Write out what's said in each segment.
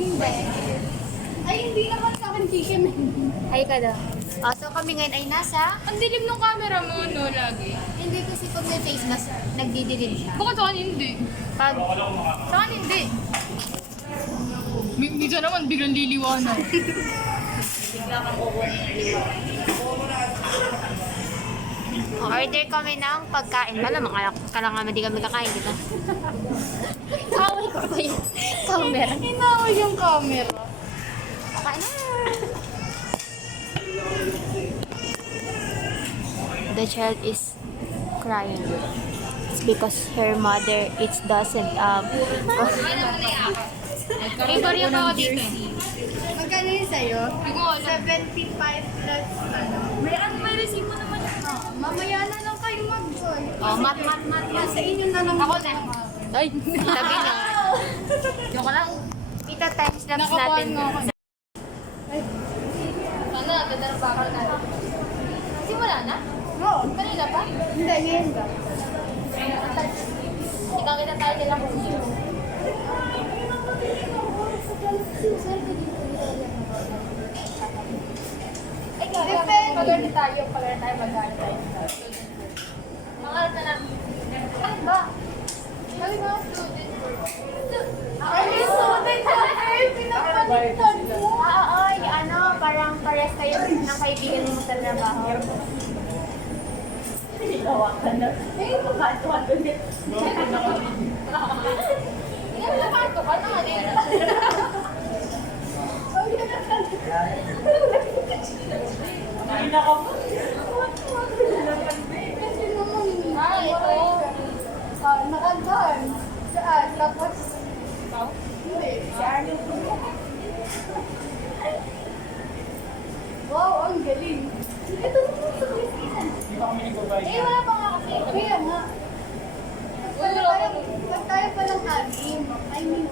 Hindi. Ay, hindi naman sa akin chicken. Ay ka daw. So kami ngayon ay nasa... Ang dilim ng camera mo, no, lagi. Hindi kasi pag may face mask, nagdidilim siya. Bakit sa akin hindi? Pag... Sa akin hindi. Minsan naman, biglang liliwanag. Order kami ng pagkain. Malamang kala nga hindi kami kakain, di ba? Kawal ko pa yung camera. Inaway yung camera. Okay na. The child is crying. It's because her mother doesn't Favorite pa ako dito. Magkano yun sa'yo? Hindi ko alam. 75 plus ano. May resibo naman yun. Mamaya na lang kayo mag-join. Oh, mat. Sa inyo na lang. Ako na. Ay, sabi niya. Yung lang. Kita times lapse Nakakuha natin. nga ako. Ano, gadarapakal na. Simula na? Oo. Kanina pa? Hindi, ngayon ba? Kita tayo nila kung yun. Ay, Depende. pag-arte tayo, mag-arte tayo. Mag-arte na lang. Ano ba? Sabi mo, student work. Ay, student ka eh. Pinapalitan mo. Parang pares kayo ng kaibigan mo sa trabaho. Eh, magkatuwa doon eh. Hindi mo nakato ka na. Ito. Nakantaan. Saan? Tapos, hindi. Saan? Wow, ang galing. Ito naman sa Christina. Wala pa nga kasi. Kaya nga. Pag tayo pa ng anim, I mean,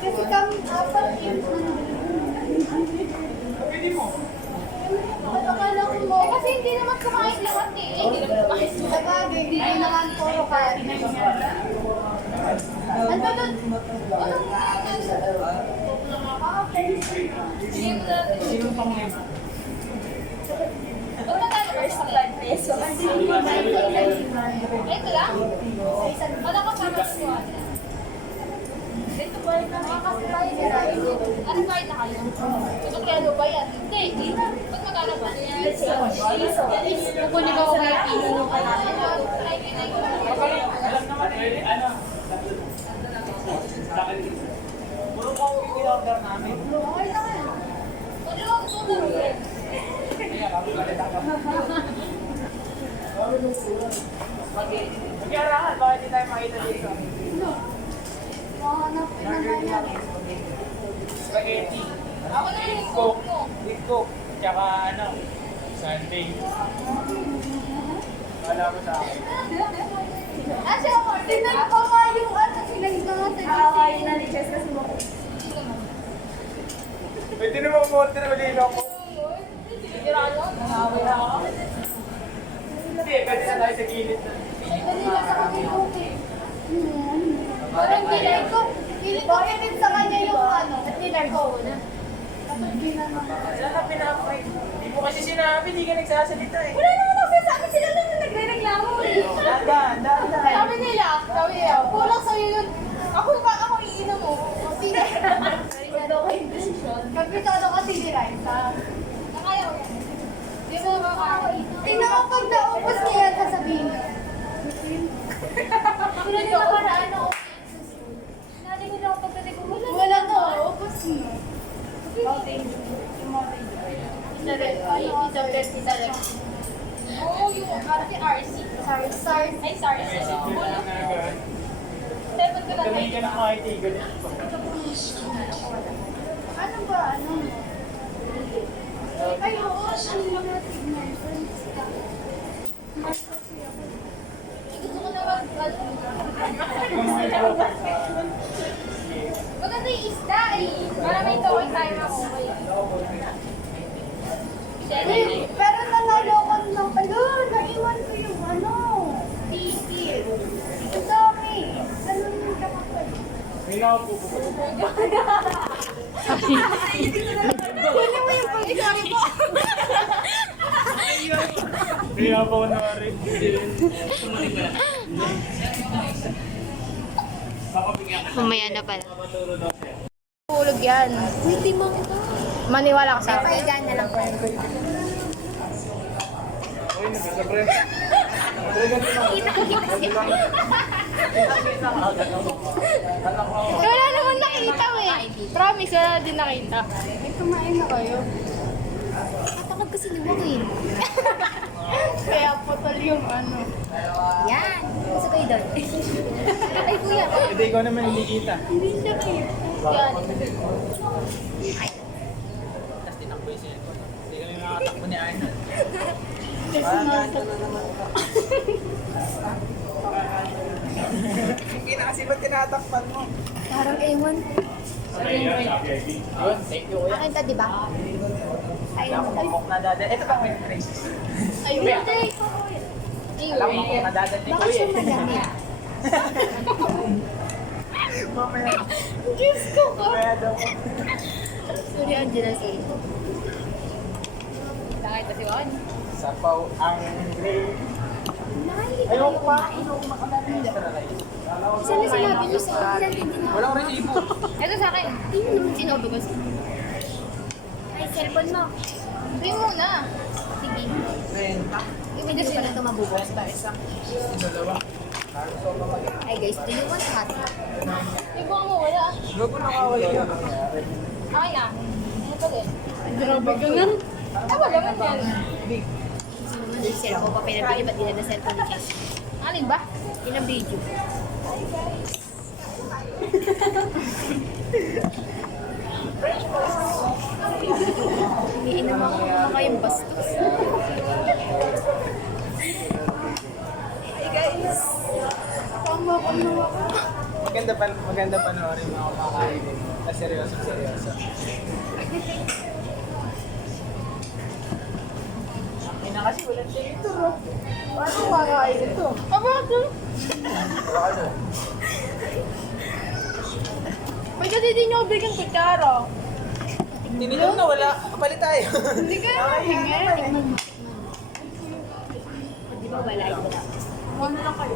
kasi kami apat At akala ko mo, Kasi hindi naman kumain lahat eh. Hindi naman kumain. sabagay, hindi naman puro kain. Ano doon? Huwag na tayo first blood test. Ito lang? Wala ka pa masuwa. Ito ba yun na makakasabay nila? Ano ba yun na kayo? Ito kaya ano ba yan? Hindi. Ba't magkano ba? Kukunin ko kaya piso. Alam naman eh, ano? Puro po i-order namin. Okay na nga. Ano lang gusto mo? Mag-iarahan, baka hindi tayo makita dito. Mahanap na nga yan. Spaghetti, Ako na yung cook, mo. with cook, tsaka ano, Sunday. Wala mo sa akin. Asya mo, tingnan ko nga yung ano, sinahig na nga sa Awayin na ni Jess kasi mo. Pwede naman mo-order ulit ako. Tirano? Nakawin ako. Hindi, pwede na tayo sa gilid na. Kanina sa kanila, okay. Parang pilit ko din sa kanya yung ano, at nilar ko na. Tapos di na naman. Wala ka pinapay. Hindi mo kasi sinabi, hindi ka nagsasalita eh. Wala naman ako sabi, sila lang yung nagre-reklamo eh. Dahan. Sabi nila, kulang sa'yo yun. Ako iinom mo. Sige. Ano ko yung desisyon? Kapitado kasi ni Raisa. Nakaya ko yan. Di mo makakain. Tingnan ko pag naubos niya yan, sasabihin niya. Sila din nakaraan ako. Nari ko lang pagdating ko. Wala to, ubos mo. Oo, yung ate RC. Sorry. Ay, sorry. Seven ko lang. Kamay ka ng makitigan. Ano ba? Ano? Ay, oo. Ano mga signal? Gusto ko na maganda yung isda eh. Para may tawag tayo na okay. Eh, pero nangalokon ng palo. Naiwan ko yung ano. Ticket. Ang dami. Ganun yung kapatid. na ako pupupo. Kunin mo yung pag-sorry po. Kaya pa ako na-rin. Mamaya na pala. Tulog yan. Hindi mo ito. Maniwala ka sa akin. Papahigaan na lang ko. Uy, nagsasabre. Wala naman nakita eh. Promise, wala din nakita. May kumain na kayo. Tatakad kasi ni Joaquin. Kaya putol yung ano. Yan. Gusto kayo doon. Ay, kuya. Hindi ko naman hindi kita. Hindi siya cute. Yan. Tapos tinakbo yung cellphone. Hindi kami makatakbo ni Arnold. Kasi nasa Hindi na kasi ba't tinatakpan mo? Parang ewan. Yun, thank you kuya. Akin ta, di ba? Ayun mo dali. Pamok na dada. Ito pa may traces. Ay, hindi. Alam mo kung nadada ni Baka kuya. siya madami. Mamaya. Diyos ko ka. Mamaya daw. Sorry, Angela, say. Nakita si Juan. Sapaw ang gray. Nakahili ka Ayoko kayo pa. kumain. Ayoko makalaman yung extra rice. Sana sinabi niyo sa akin, hindi na. Walang resibo. Ito sa akin. Hindi mo naman sinabi kasi. Ay, cellphone mo. Bring mo na. Sige. Renta. Hindi ko na ito mabubukas. Renta isa. Dalawa. Ay guys, do you want hot? Ibang mo, wala. Gago nakawala yun. Akin na. Ano pa din? Grabe ka nga. Wala man yan. Big. Kasi naman yung cellphone pa pinabili, ba't nila na cellphone ni Kes? Alin ba? Yun ang video. Hindi naman ako naman kayong bastos. Hi guys! Tama ko na ako. Maganda panoorin mga kumakain. Seryoso. Ang ina kasi walang senator oh. Paano kumakain ito? Aba, ito. Ba't kasi di niyo ako bigyan kutsara? Tinignan na wala. Kapalit tayo. Hindi kayo mahingi. Tikman mo. Di ba wala? Wala. Ano lang kayo?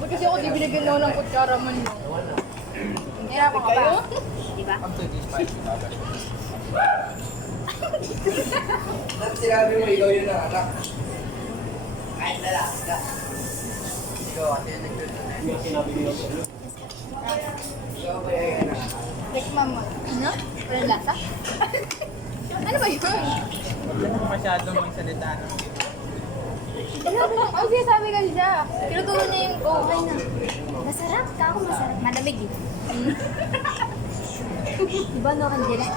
Ba't kasi ako di binigyan ako ng kutsara man mo? Kaya ako ka ba? Di ba? Ang tuloy spicy babalik. Ba't sinabi mo ikaw yun ang anak? Kahit lalaki ka. Ikaw at yun nagdudun. Ikaw ba yung anak? Tikman mo. Ano? Walang lasa? Ano ba yun? Huwag ka naman masyadong magsalita no? Ang sinasabi ka siya. Tinuturo niya yung go. Okay na. Masarap ka ako masarap. Malamig eh. Di ba no, Angela?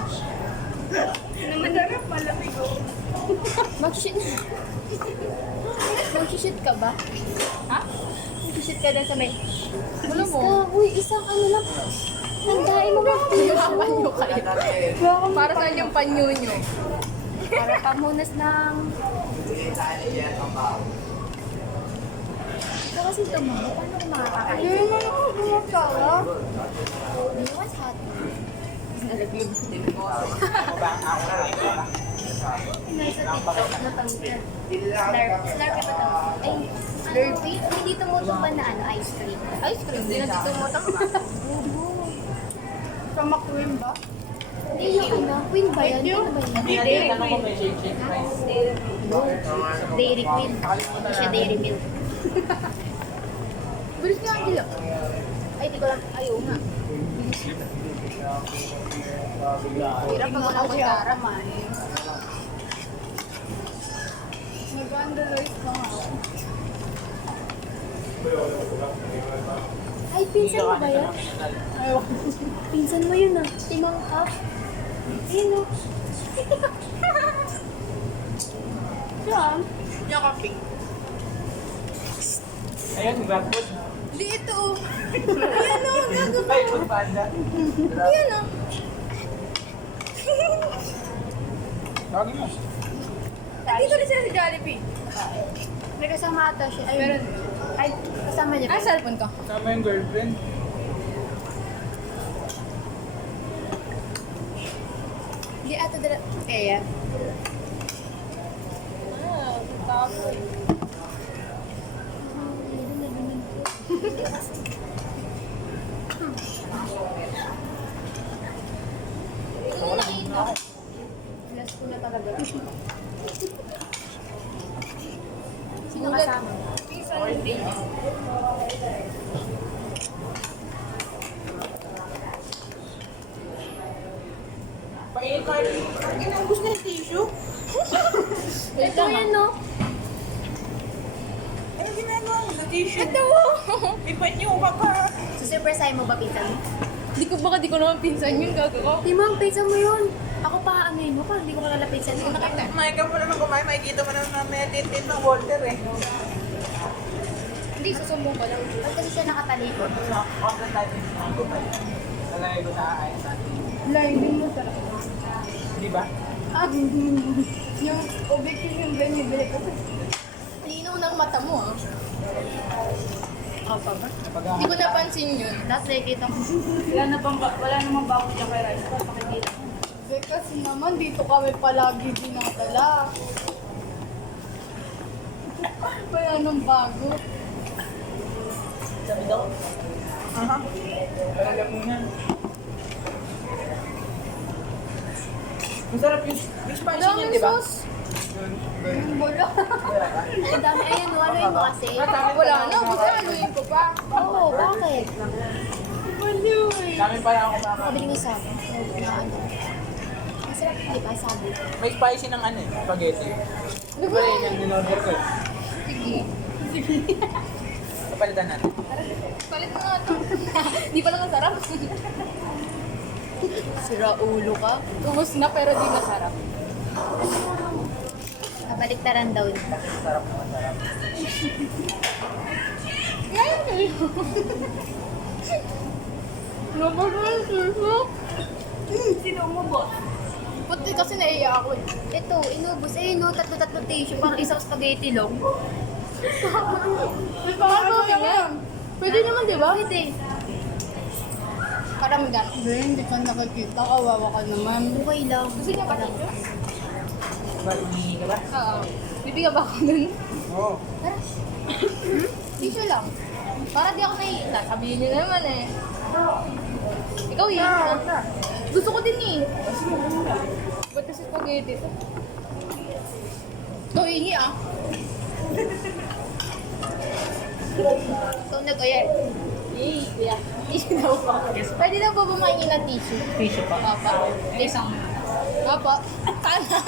Masarap, malamig ko. Mag-shoot. Mag-shoot ka ba? Ha? Mag-shoot ka din sa may... Gulo mo? Uy, isang ano lang. Handain mo ba? Panyo kayo. Para saan yung panyo nyo? Para pamunas ng... Ito kasi tumago. Paano ko makakakain? Hindi naman ako gumasawa. Do you want hot? Ako ba ang ako na ito? Nasa TikTok na pang... Slurpee pa to. Ay, Slurpee? Hindi tumutong ba na ano, ice cream? Ice cream, hindi na dito mo tama. Sa McQueen ba? Hindi yung ano, Queen ba yan? Ano ba yan? Hindi, tanong ko may shake rice. Dairy Queen. Hindi siya Dairy Milk. Bilis nga ang gila. Ay, di ko lang. Ayaw nga. Hirap pag walang kutsara, man. Nag-underlize ka nga ako. Ay, pinsan mo ba yan? Ayaw. Pinsan mo yun ah. Timang cup. Ayun oh. Yan. Yung kape. Ayun, grab food. Di ito. Ayan o, gagawin. Ay, food panda. Ayan o. Tawagin mo. Nandito rin siya sa Jollibee. May kasama ata siya. Ay, meron. Ay, kasama niya ba? Ah, cellphone ko. Kasama yung girlfriend. Hindi ata dala. Kaya. Ah, tapos. Ano nakita? Last ko na talaga. Sino kasama? Pinsan ng baby. Painit pa rin. Ang ginambos na yung tissue. Ito yan, no? Ano ginagawa mo sa tissue? Ito mo! Iba niyo ka pa. Super size mo ba, pinsan? Di ko baka di ko naman pinsan yun, gago ko. Di mo, pinsan mo yun. Ako pa, ano yun mo? Parang hindi ko kalala pinsan. Hindi ko nakita. Kumain ka mo naman kumain. Makikita mo naman na may tintin ng water eh. Hindi, susumbong ko lang. Ba't kasi siya nakatalikod? Kontra tayo ng kumain. Talagay ko sa ayos natin. Blinding mo talaga. Di ba? Yung objective yung binibili ko. Linaw ng mata mo, ah. Opo ba? Hindi ko napansin yun. Last nakikita ko. Wala namang bago dyan kay Rice. Pakikita. Kasi naman dito kami palagi dinadala. Wala nang bago. Sabi daw? Aha. Talaga muna. Masarap yung spicy niya, di ba? Yung bola. Ang dami. Ayan, ano yun mo kasi? Wala na, gusto anuin ko pa. Oo, bakit? Baliw eh. Dami pa lang ako makakain. Pabili mo sa akin. Na ano. Masarap, di ba? Sabi. May spicy ng ano eh, spaghetti. Di ba yun yung in-order ko eh? Sige. Kapalitan natin. Palit mo nga ito. Di pa lang masarap. Sira ulo ka. Ubus na pero di masarap. Kabaliktaran daw yun. Sarap na masarap. Ngayon kayo. Napag-answer mo. Sino mo boss? Puti kasi naiiyak ako eh. Ito, inubos. Eh, no, tatlo-tatlo tissue. Parang isang spaghetti long. May pangalan ka yan. Pwede naman, di ba? Pwede. Parang gan. Hindi ka nakakita. Kawawa ka naman. Okay lang. Gusto niya pa dito? Diba, humihingi ka ba? Oo. Bibigyan ba ako nun? Oo. Tissue lang. Para di ako naiiyak. Sabihin niyo naman eh. Ikaw eh. Gusto ko din eh. Ba't kasi spaghetti ito? Ito, hingi ah. Ikaw nag-ayan. Yeah. Tissue daw pa. Pwede daw ba bumahingi ng tissue? Tissue pa. Papa. Isang. Papa. Sana.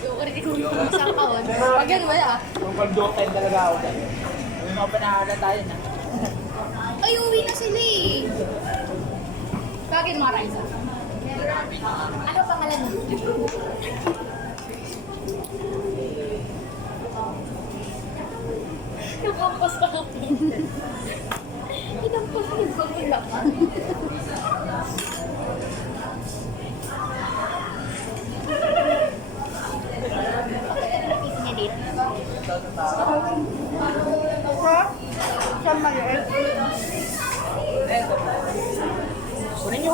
Yung Isang kaon. Pag yan wala. Kung pag-doken talaga ako dyan. May mga panahala tayo na. Ay, uwi na sila eh. Bakit mga rice? Ano pangalan mo? Yung campus pa ako. Inampos ko yung pagkulakan. Piece niya dito. Saan maliit? Kunin nyo.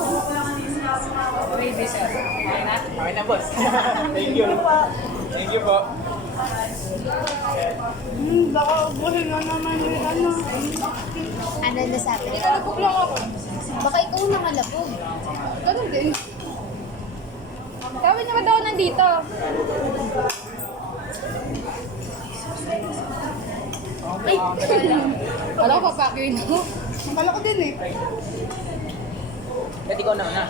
Okay, sir. Okay na, boss. Thank you. Thank you po. Baka ubuhin na naman yung ano. Ano na sabi? Kalabog lang ako. Baka ikaw na malabog. Ganun din. Sabi niya ba daw nandito? Ay! Wala ko papakirin mo. Akala ko din eh. Ba't ikaw na una?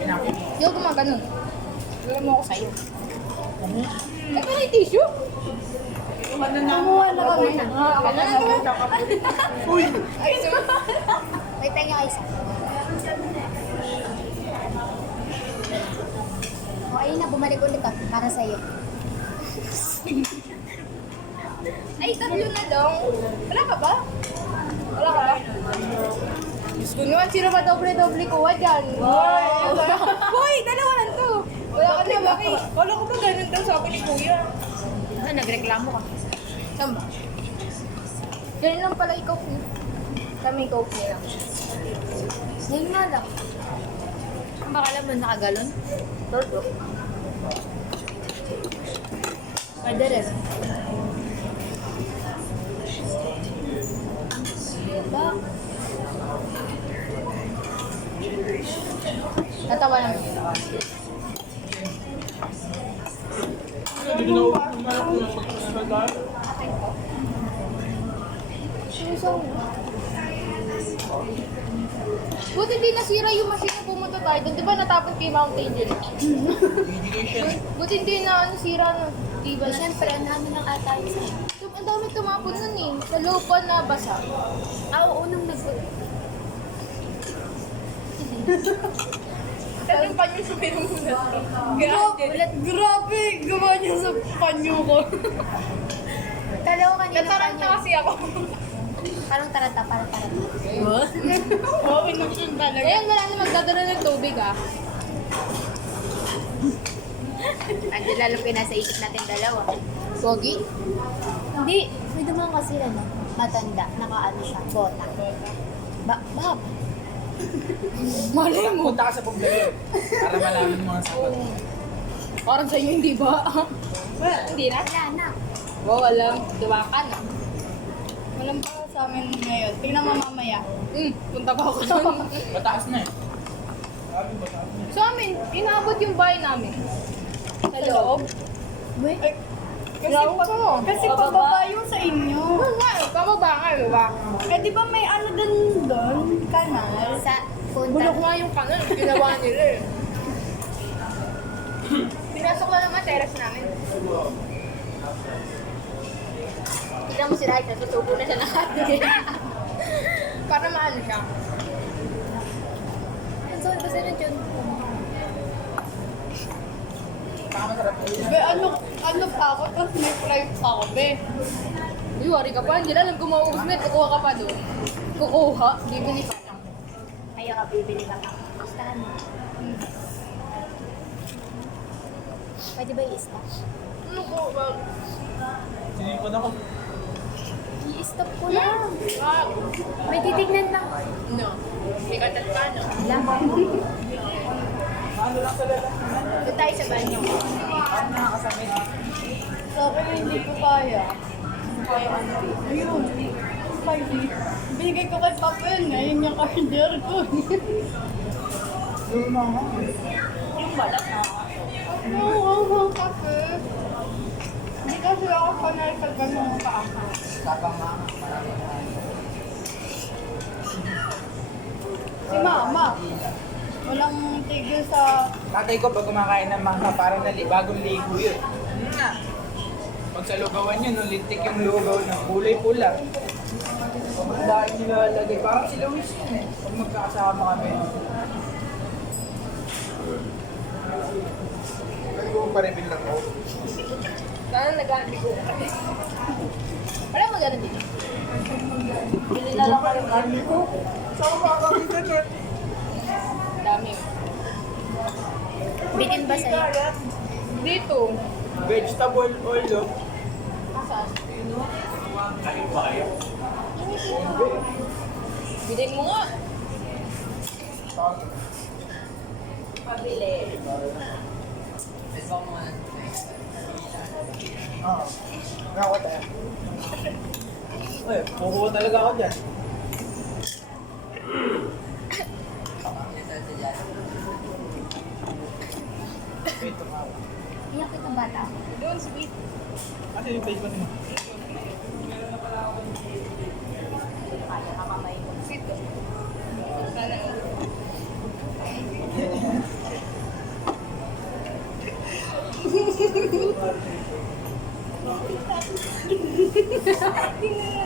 Pinapin. Hindi ako gumaganon. Wala mo ako sa'yo. Ito na yung tissue? Kumuha na kami. Uy! Ay, sir. May tenga ka isa. O, ayun na, bumalik ulit ka para sa'yo. Ay, tatlo na lang. Wala ka ba? Wala ka ba? Diyos ko naman, sino ba doble-doble kuha dyan? Hoy, dalawa lang to. Wala ka na, bakit? Wala ko ba ganun daw sabi ni Kuya? Ah, nagreklamo ka. Saan ba? Ganun lang pala ikaw. Kami coke niya lang. Ngayon nga lang. Baka alam mo, nakagalon. Todo. Pwede rin. Diba? Natawa naman. Buti hindi nasira yung machine na pumunta tayo doon. Di ba natapon kay Mountain Dew? Education. Buti hindi na nasira no. Di ba? Siyempre, ang dami ng atay sa... Ang dami tumapon nun eh. Sa loob pa na basa. Oo, unang Pero yung panyo suminom muna. Grabe! Gawa niya sa panyo ko. Kala ko kanina Nataranta kasi ako. Parang taranta. Oo, inusyon talaga. Ngayon wala na magdadala ng tubig ah. Andi lalo pinasa isip natin dalawa. Pogi? Hindi, may dumaan kasi ano, matanda, nakaano siya, bota. Bab. Malay mo. Punta ka sa Bugdalo para malaman mo ang sagot. Parang sa'yo hindi ba? Hindi na. Wala na. Wow, alam. Duwa ka na. Walang pa sa amin ngayon. Tingnan mo mamaya. Punta pa ako doon. Mataas na eh. Sa amin, inaabot yung bahay namin. Sa loob. Wait, Kasi pababa yung sa inyo. Oo nga, pababa nga, diba? Eh di ba may ano doon? Kanal? sa punta. Bulok nga yung kanal. Ginawa nila eh. Pinasok na naman terrace namin. Tignan mo si Raik, natutubo na siya ng hotdog. Para maano siya. Ang sorry kasi na dyan. Be, ano pa ako? Tapos may flight pa ako, be. Uy, wari ka pa. Hindi na alam kung mauubos na. Kukuha ka pa doon. Kukuha? Bibili ka lang. Ayaw ka, bibili ka. Gustahan mo. Pwede ba i-stop? Ano ko? Wag. Sinipon ako. I-stop ko lang. Wag. May titignan lang. No. Hindi ka tatpano. Lamang. Ano lang sa lalaki? Doon tayo sa banyo. Ano nakakasamit? Sabi ko hindi ko kaya. Ayun. Spicy. Binigay ko kay Papa yun. Ngayon yung ka-order ko. Yung mga. Yung balat na. Oo, kasi. Hindi kasi ako panay sa ganun kaaka. Tapang mga. Si Mama. Walang tigil sa... Tatay ko pag kumakain ng mangga, parang bagong ligo yun. Na. Pag sa lugawan yun, nung lintik yung lugaw na kulay pula. Ang dahil nilalagay. Parang si Luis yun eh. Pag magkakasama kami. Ay, kung pa-reveal lang ako. Sana nag-aandi ko kami. Wala mo ganun din. Bili na lang kayo. Kami ko. Saan ba kami ganun? Dami. Bitin ba sa'yo? Dito. Vegetable oil, oh. Asan? Kain ba kayo? Bilhin mo nga. Pabili. Oo. Nakakot tayo. Uy, kukuha talaga ako dyan. Wait, tumawa. Iyak kitang bata. Doon, sweet. Kasi yung face mo. Kaya kakamay ko. Sweet ko. Sana.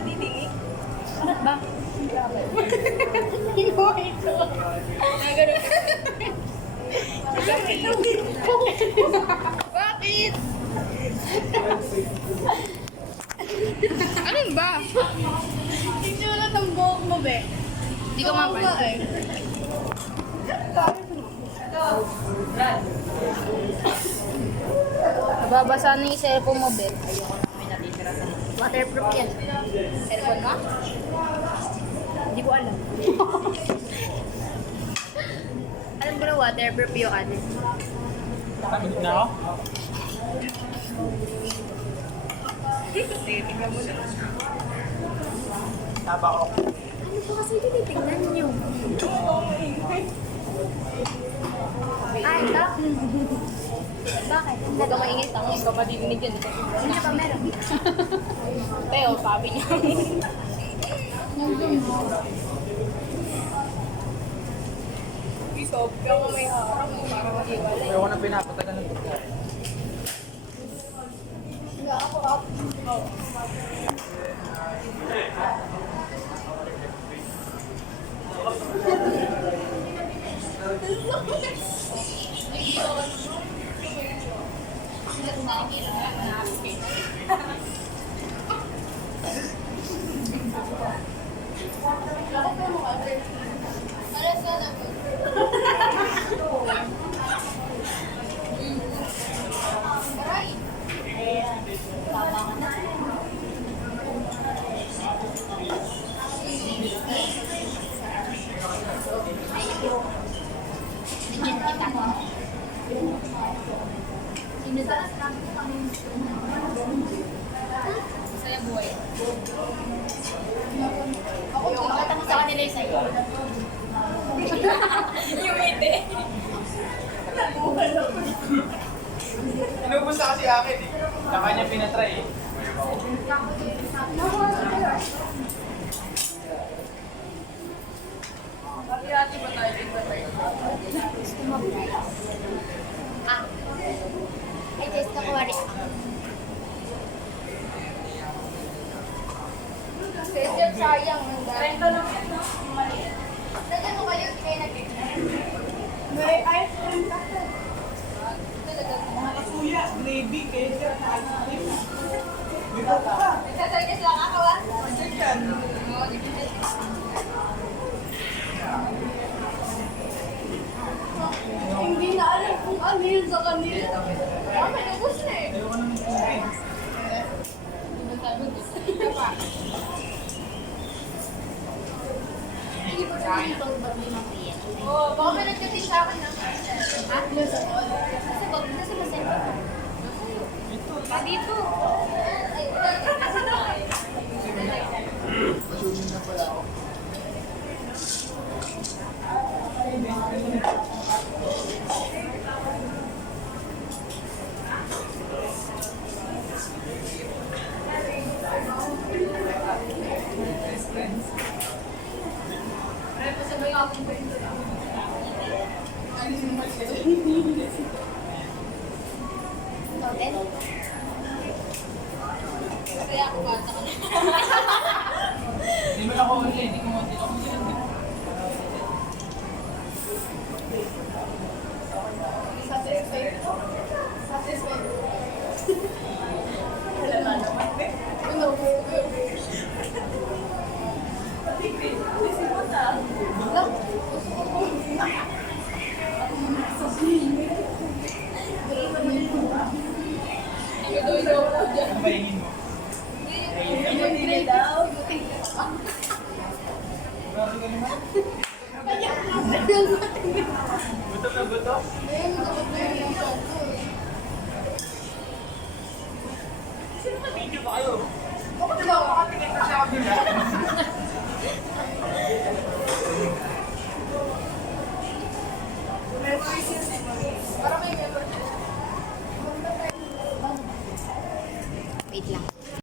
Didinig. Ano ba? Ito. Nagano. Bakit? Anong ba? Itsura ng buhok mo, be. Hindi ko mapansin. Nababasa na yung cellphone mo, be. Waterproof yan. Cellphone ka? Hindi ko alam. Alam ko na waterproof yung ano. Tamig na ako. Tingnan mo na. Taba ko. Ano po kasi tinitingnan nyo? Ay, ito? Bakit? Huwag ka maingit ang ikaw pa dinig yan. Sino pa meron? Teo, sabi niya. Isob ka mo may harang mo para mag-iwalay. Ayoko na pinapatagal ng pagkain. Saya buhay. Pakita mo sa kanila yung sa'yo. Yung hindi. Inubos na kasi akin eh. Sa kanya pinatry eh. Hati-hati ba tayo? Ah. Ay, Jess, nakuwari. Special sayang. Rento naman. Nandiyan mo kayo, hindi kayo May ice cream ka. Mga kasuya, gravy, ketchup, ice cream. Nagsasagas lang ako ah. Kasi yan. Hindi na alam kung ano yun sa kanila. May nabos na eh. Ayoko ng tubig. Hindi ko sa akin itong bago yung mga yan. Oo, baka may nagdating sa akin ah. Ha? Nasa bag, nasa basen ko. Ah, dito. Hotel? Kaya ako bata ka na. Hindi mo na ako uli, hindi ko mo sila. Satisfied ko. Satisfied ko. Wala na naman eh. Ano? Ano ba hingin mo? Grade daw. Grabe ka naman. Buto na buto. Ayun, dapat na yung shampoo. Sino ka video ba kayo? Ako na lang. Makatingin na siya ako nila. Para may member. Wait lang.